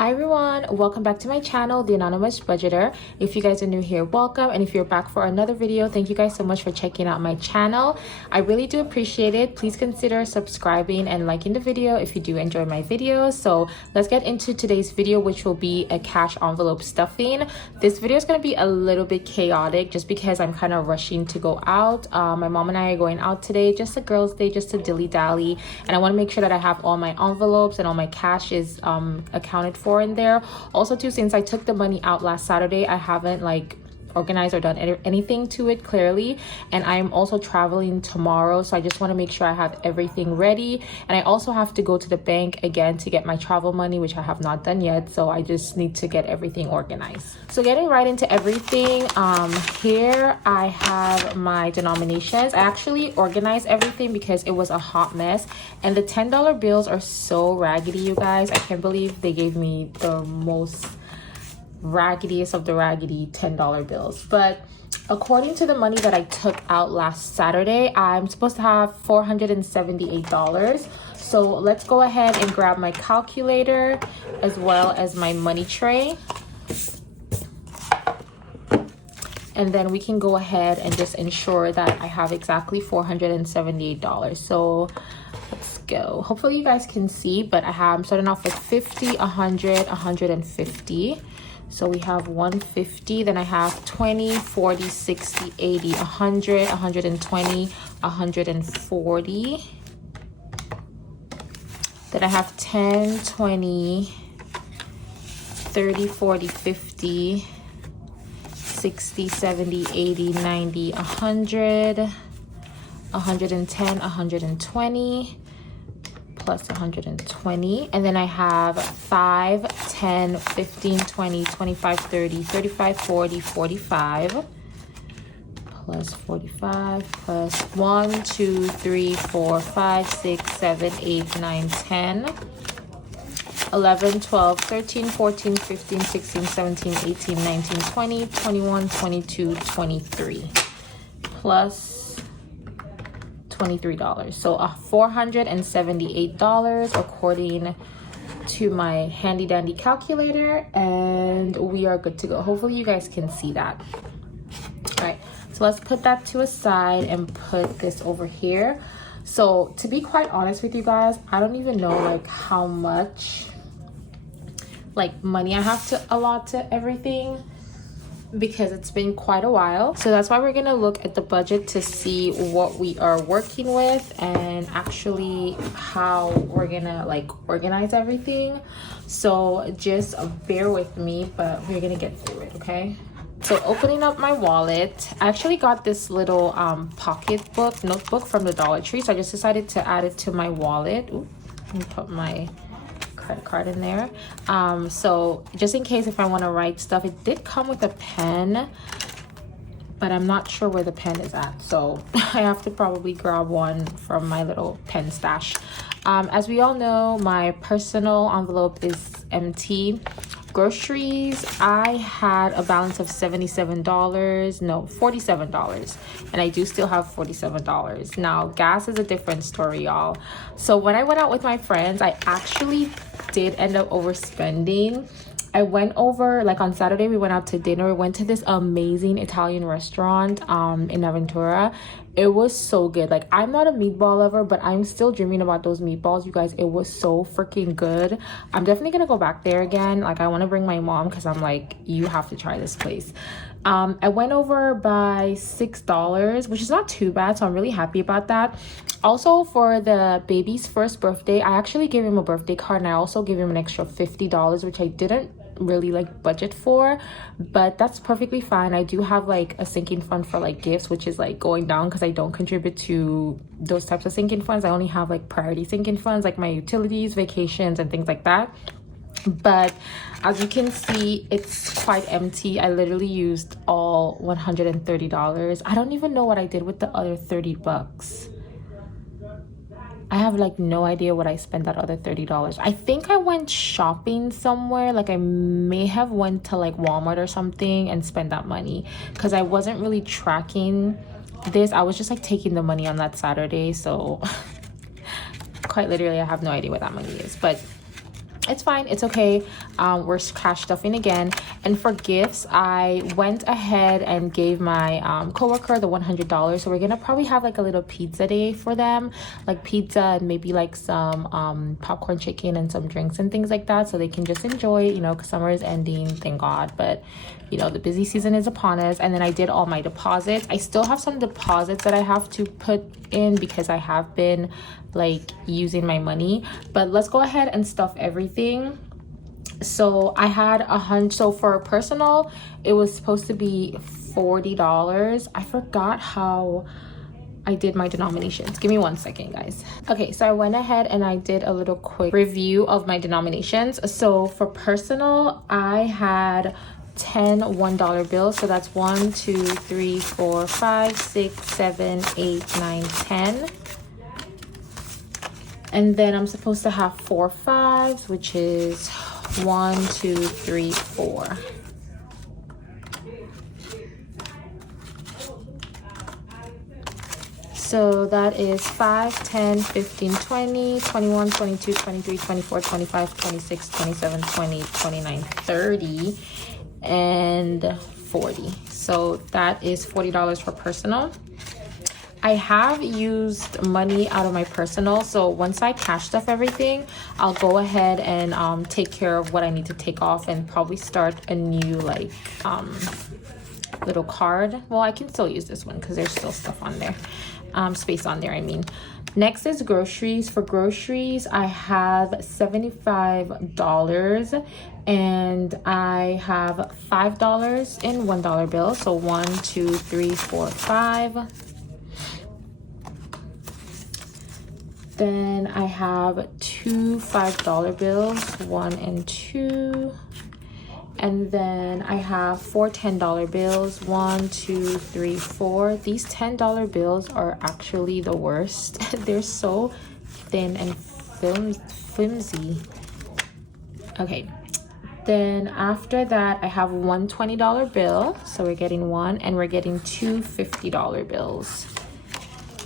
Hi everyone, welcome back to my channel, The Anonymous Budgeter. If you guys are new here, welcome, and if you're back for another video, thank you guys so much for checking out my channel. I really do appreciate it. Please consider subscribing and liking the video if you do enjoy my videos. So let's get into today's video, which will be a cash envelope stuffing. This video is going to be a little bit chaotic just because I'm kind of rushing to go out. My mom and I are going out today, just a girls' day, just to dilly-dally, and I want to make sure that I have all my envelopes and all my cash is accounted for in there. Also too, since I took the money out last Saturday, I haven't like organized or done anything to it clearly, and I'm also traveling tomorrow, so I just want to make sure I have everything ready. And I also have to go to the bank again to get my travel money, which I have not done yet, so I just need to get everything organized. So getting right into everything, here I have my denominations. I actually organized everything because it was a hot mess, and the $10 bills are so raggedy, you guys. I can't believe they gave me the most raggediest of the raggedy $10 bills. But according to the money that I took out last Saturday, I'm supposed to have $478. So let's go ahead and grab my calculator as well as my money tray, and then we can go ahead and just ensure that I have exactly $478. So let's go. Hopefully you guys can see, but I'm starting off with 50, 100, 150. So we have 150, then I have 20, 40, 60, 80, 100, 120, 140. Then I have 10, 20, 30, 40, 50, 60, 70, 80, 90, 100, 110, 120. Plus 120, and then I have 5, 10, 15, 20, 25, 30, 35, 40, 45, plus 45, plus 1, 2, 3, 4, 5, 6, 7, 8, 9, 10, 11, 12, 13, 14, 15, 16, 17, 18, 19, 20, 21, 22, 23, plus $23. So $478 according to my handy dandy calculator, and we are good to go. Hopefully you guys can see that. All right, so let's put that to a side and put this over here. So to be quite honest with you guys, I don't even know like how much like money I have to allot to everything, because it's been quite a while. So that's why we're gonna look at the budget to see what we are working with and actually how we're gonna like organize everything. So just bear with me, but we're gonna get through it, okay? So opening up my wallet, I actually got this little notebook from the Dollar Tree, so I just decided to add it to my wallet. Ooh, let me put my credit card in there, so just in case if I want to write stuff. It did come with a pen, but I'm not sure where the pen is at, so I have to probably grab one from my little pen stash. As we all know, my personal envelope is empty. Groceries, I had a balance of $47, and I do still have $47. Now gas is a different story, y'all. So when I went out with my friends, I actually did end up overspending. I went over, like on Saturday, we went out to dinner. We went to this amazing Italian restaurant in Aventura. It was so good. Like, I'm not a meatball lover, but I'm still dreaming about those meatballs, you guys. It was so freaking good. I'm definitely gonna go back there again. Like, I want to bring my mom because I'm like, you have to try this place. I went over by $6, which is not too bad, so I'm really happy about that. Also, for the baby's first birthday, I actually gave him a birthday card, and I also gave him an extra $50, which I didn't really like budget for, but that's perfectly fine. I do have like a sinking fund for like gifts, which is like going down because I don't contribute to those types of sinking funds. I only have like priority sinking funds, like my utilities, vacations, and things like that. But as you can see, it's quite empty. I literally used all $130. I don't even know what I did with the other $30. I have like no idea what I spent that other $30. I think I went shopping somewhere. Like I may have went to like Walmart or something and spent that money, because I wasn't really tracking this. I was just like taking the money on that Saturday. So quite literally, I have no idea what that money is. But it's fine, it's okay. We're cash stuffing again. And for gifts, I went ahead and gave my coworker the $100. So we're gonna probably have like a little pizza day for them, like pizza and maybe like some popcorn chicken and some drinks and things like that, so they can just enjoy, you know, because summer is ending, thank God, but you know, the busy season is upon us. And then I did all my deposits. I still have some deposits that I have to put in because I have been like using my money, but let's go ahead and stuff everything. So I had so for personal, it was supposed to be $40. I forgot how I did my denominations. Give me 1 second, guys. Okay, so I went ahead and I did a little quick review of my denominations. So for personal, I had 10 $1 bills. So that's 1, 2, 3, 4, 5, 6, 7, 8, 9, 10. And then I'm supposed to have 4 5s, which is 1, 2, 3, 4. So that is 5, 10, 15, 20, 21, 22, 23, 24, 25, 26, 27, 20, 29, 30, and 40. So that is $40 for personal. I have used money out of my personal, so once I cash stuff everything, I'll go ahead and take care of what I need to take off and probably start a new like little card. Well, I can still use this one because there's still stuff on there, space on there, I mean. Next is groceries. For groceries, I have $75 and I have $5 in $1 bills. So 1, 2, 3, 4, 5. Then I have 2 $5 bills, 1 and 2. And then I have 4 $10 bills, 1, 2, 3, 4. These $10 bills are actually the worst. They're so thin and flimsy. Okay. Then after that, I have 1 $20 bill. So we're getting 1, and we're getting 2 $50 bills.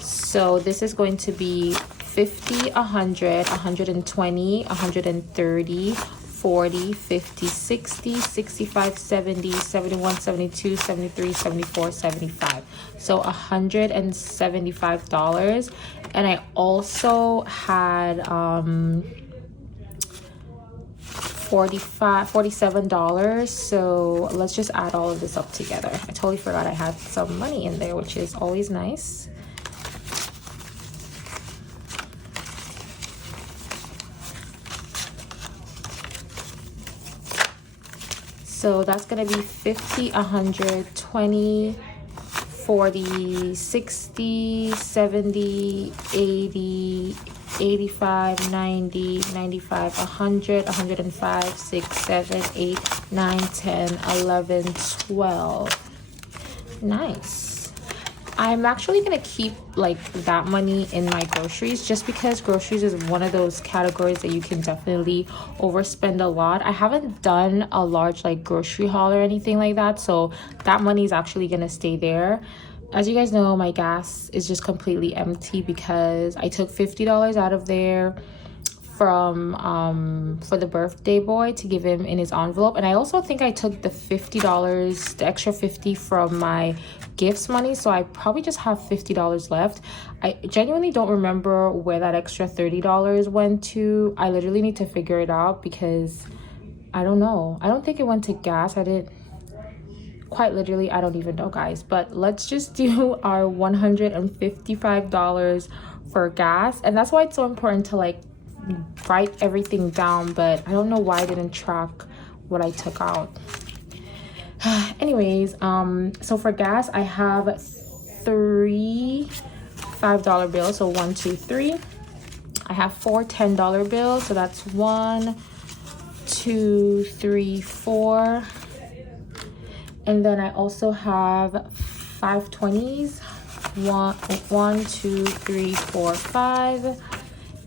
So this is going to be 50, 100, 120, 130, 40, 50, 60, 65, 70, 71, 72, 73, 74, 75. So $175. And I also had $47. So let's just add all of this up together. I totally forgot I had some money in there, which is always nice. So that's gonna be 50, 100, 20, 40, 60, 70, 80, 85, 90, 95, 100, 105, 6, 7, 8, 9, 10, 11, 12. Nice. I'm actually gonna keep like that money in my groceries, just because groceries is one of those categories that you can definitely overspend a lot. I haven't done a large like grocery haul or anything like that, so that money is actually gonna stay there. As you guys know, my gas is just completely empty because I took $50 out of there from for the birthday boy to give him in his envelope. And I also think I took the $50, the extra 50 from my gifts money, so I probably just have $50 left. I genuinely don't remember where that extra $30 went to. I literally need to figure it out because I don't know. I don't think it went to gas. I didn't quite literally, I don't even know, guys. But let's just do our $155 for gas. And that's why it's so important to like write everything down, but I don't know why I didn't track what I took out. Anyways, so for gas, I have 3 $5 bills, so 1, 2, 3. I have 4 $10 bills, so that's 1, 2, 3, 4. And then I also have 5 20s, 1, 2, 3, 4, 5.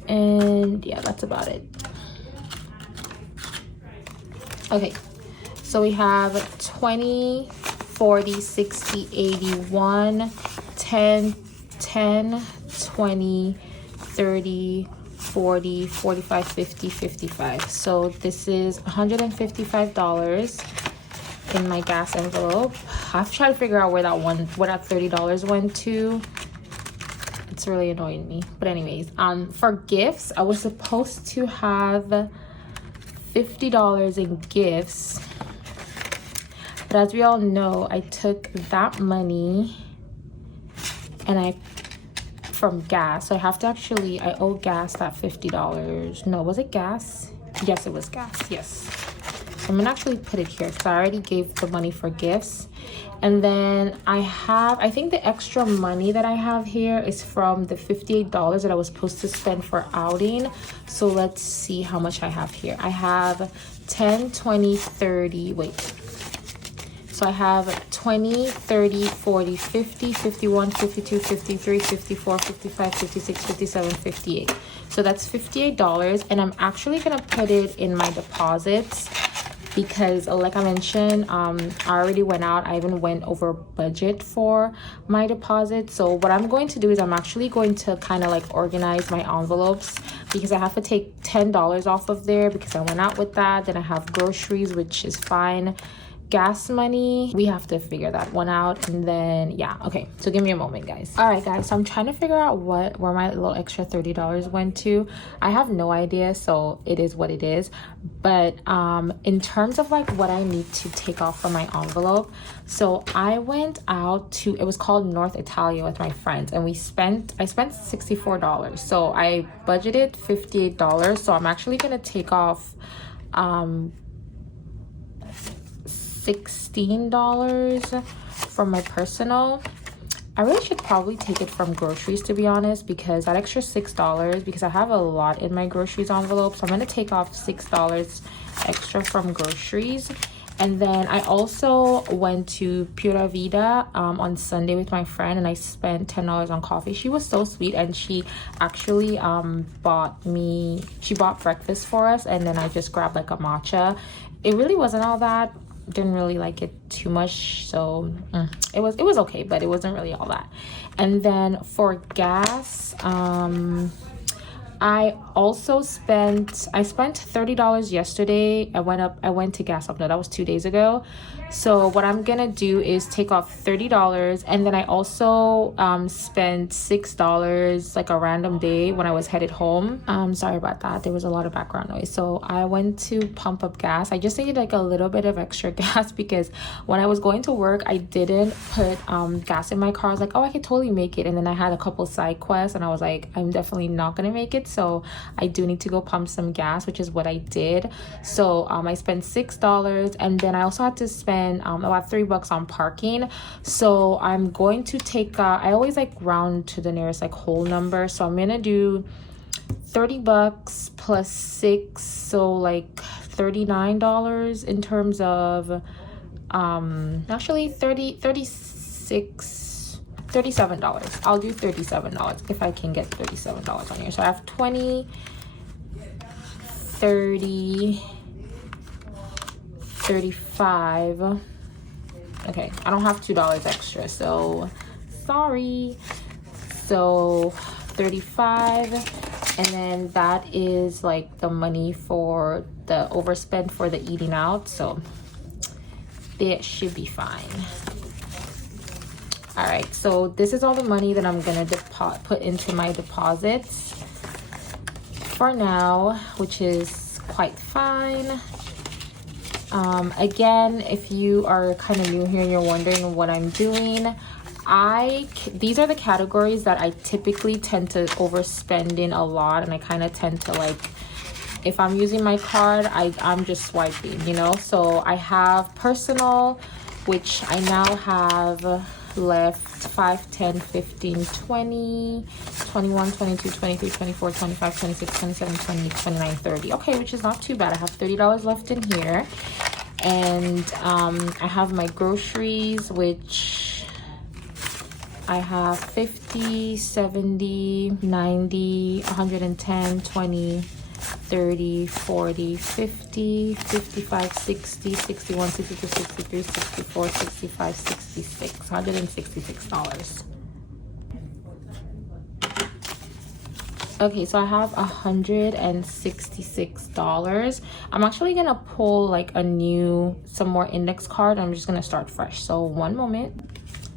And yeah, that's about it. Okay, so we have 20, 40, 60, 81, 10, 10, 20, 30, 40, 45, 50, 55. So this is $155 in my gas envelope. I have to try to figure out where that $30 went to. It's really annoying me. But anyways, for gifts, I was supposed to have $50 in gifts. But as we all know, I took that money and from gas. So I have to actually, I owe gas that $50. No, was it gas? Yes, it was gas. Yes. I'm gonna actually put it here because I already gave the money for gifts. And then I think the extra money that I have here is from the $58 that I was supposed to spend for outing. So let's see how much I have here. I have 10, 20, 30, wait. So I have 20, 30, 40, 50, 51, 52, 53, 54, 55, 56, 57, 58. So that's $58. And I'm actually gonna put it in my deposits because like I mentioned, I already went out. I even went over budget for my deposit. So what I'm going to do is I'm actually going to kind of like organize my envelopes because I have to take $10 off of there because I went out with that. Then I have groceries, which is fine. Gas money, we have to figure that one out. And then yeah, okay, so give me a moment, guys. All right, guys, so I'm trying to figure out where my little extra $30 went to. I have no idea, so it is what it is. But in terms of like what I need to take off from my envelope, so I went out to, it was called North Italia with my friends, and I spent $64. So I budgeted $58. So I'm actually gonna take off $16 from my personal. I really should probably take it from groceries, to be honest, because that extra $6, because I have a lot in my groceries envelope, so I'm gonna take off $6 extra from groceries. And then I also went to Pura Vida on Sunday with my friend, and I spent $10 on coffee. She was so sweet, and she actually bought breakfast for us, and then I just grabbed like a matcha. It really wasn't all that. Didn't really like it too much, so it was okay, but it wasn't really all that. And then for gas, I spent $30 yesterday. I went to gas up. No, that was 2 days ago. So what I'm gonna do is take off $30, and then I also spent $6 like a random day when I was headed home. Sorry about that, there was a lot of background noise. So I went to pump up gas. I just needed like a little bit of extra gas because when I was going to work, I didn't put gas in my car. I was like, oh, I could totally make it. And then I had a couple side quests, and I was like, I'm definitely not gonna make it, so I do need to go pump some gas, which is what I did. So I spent $6, and then I also had to spend about $3 on parking. So I'm going to take I always like round to the nearest like whole number, so I'm gonna do $30 plus 6, so like $39 in terms of actually $37. I'll do $37 if I can get $37 on here. So I have 20, 30, 35. Okay, I don't have $2 extra, so sorry. So 35, and then that is like the money for the overspend for the eating out, so that should be fine. All right, so this is all the money that I'm gonna put into my deposits for now, which is quite fine. Again, if you are kind of new here and you're wondering what I'm doing, these are the categories that I typically tend to overspend in a lot, and I kind of tend to like, if I'm using my card, I'm just swiping, you know. So I have personal, which I now have left 5, 10, 15, 20, 21, 22, 23, 24, 25, 26, 27, 28, 29, 30. Okay, which is not too bad. I have $30 left in here. And I have my groceries, which I have 50, 70, 90, 110, 20, 30, 40, 50, 55, 60, 61, 62, 63, 64, 65, 66, $166. Okay, so I have $166. I'm actually gonna pull like some more index card. I'm just gonna start fresh. So one moment.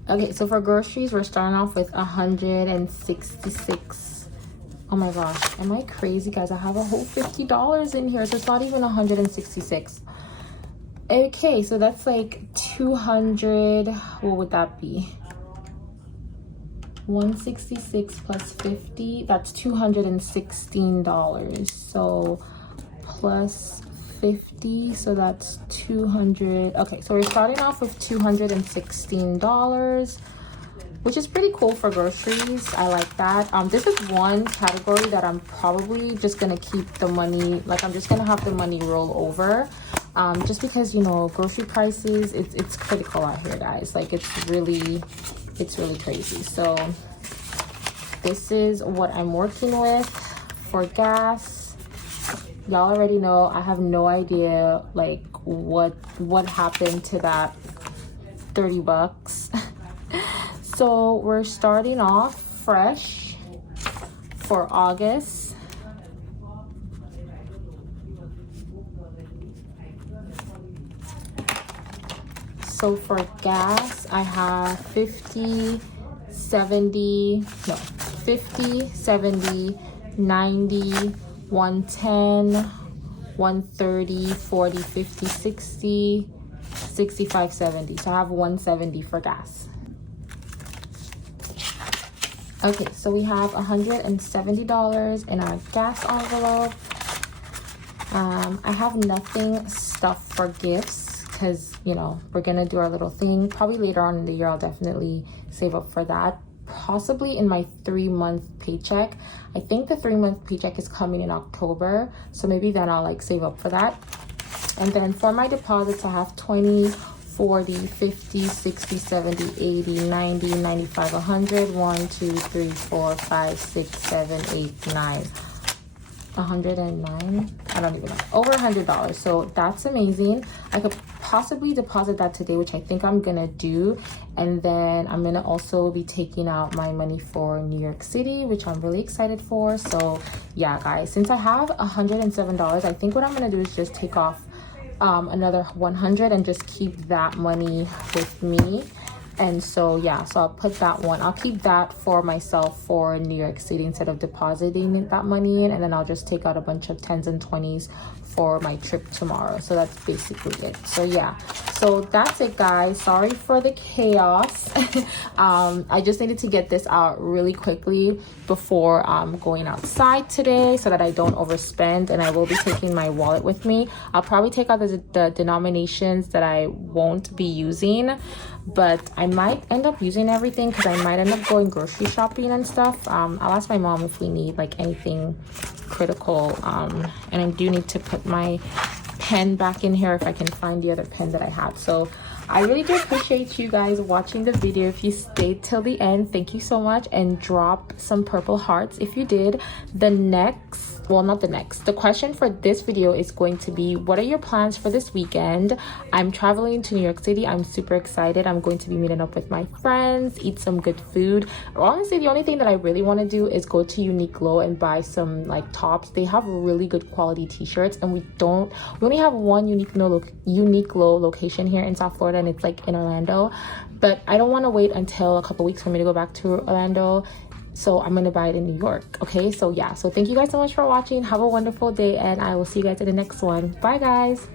Okay, so for groceries, we're starting off with 166. Oh my gosh, am I crazy, guys? I have a whole $50 in here, so it's not even 166. Okay, so that's like 200. What would that be? 166 plus 50, that's $216. So plus 50, so that's 200. Okay, so we're starting off with $216, which is pretty cool for groceries. I like that. This is one category that I'm probably just gonna keep the money, like I'm just gonna have the money roll over, just because, you know, grocery prices, it's critical out here, guys. Like it's really crazy. So this is what I'm working with for gas. Y'all already know I have no idea like what happened to that 30 bucks. So we're starting off fresh for August. So for gas, I have 50, 70, 90, 110, 130, 40, 50, 60, 65, 70. So I have 170 for gas. Okay, so we have $170 in our gas envelope. I have nothing stuffed for gifts because, you know, we're gonna do our little thing. Probably later on in the year, I'll definitely save up for that. Possibly in my 3-month paycheck. I think the 3-month paycheck is coming in October, so maybe then I'll like save up for that. And then for my deposits, I have 20, 40, 50, 60, 70, 80, 90, 95, 100, 1, 2, 3, 4, 5, 6, 7, 8, 9. 109, I don't even know, over $100. So that's amazing. I could possibly deposit that today, which I think I'm gonna do, and then I'm gonna also be taking out my money for New York City, which I'm really excited for. So yeah, guys, since I have $107, I think what I'm gonna do is just take off another 100 and just keep that money with me. And so yeah, so I'll put that one, I'll keep that for myself for New York City instead of depositing that money in, and then I'll just take out a bunch of 10s and 20s for my trip tomorrow. So that's basically it. So yeah, so that's it, guys. Sorry for the chaos. I just needed to get this out really quickly before going outside today so that I don't overspend, and I will be taking my wallet with me. I'll probably take out the denominations that I won't be using, but I might end up using everything because I might end up going grocery shopping and stuff. I'll ask my mom if we need like anything critical, and I do need to put my pen back in here if I can find the other pen that I had. So I really do appreciate you guys watching the video. If you stayed till the end, thank you so much, and drop some purple hearts if you did. The question for this video is going to be, what are your plans for this weekend? I'm traveling to New York City. I'm super excited. I'm going to be meeting up with my friends, eat some good food. Honestly, the only thing that I really want to do is go to Uniqlo and buy some like tops. They have really good quality t-shirts, and we only have one Uniqlo location here in South Florida, and it's like in Orlando. But I don't want to wait until a couple weeks for me to go back to Orlando. So I'm gonna buy it in New York. Okay, so yeah, so thank you guys so much for watching. Have a wonderful day, and I will see you guys in the next one. Bye, guys.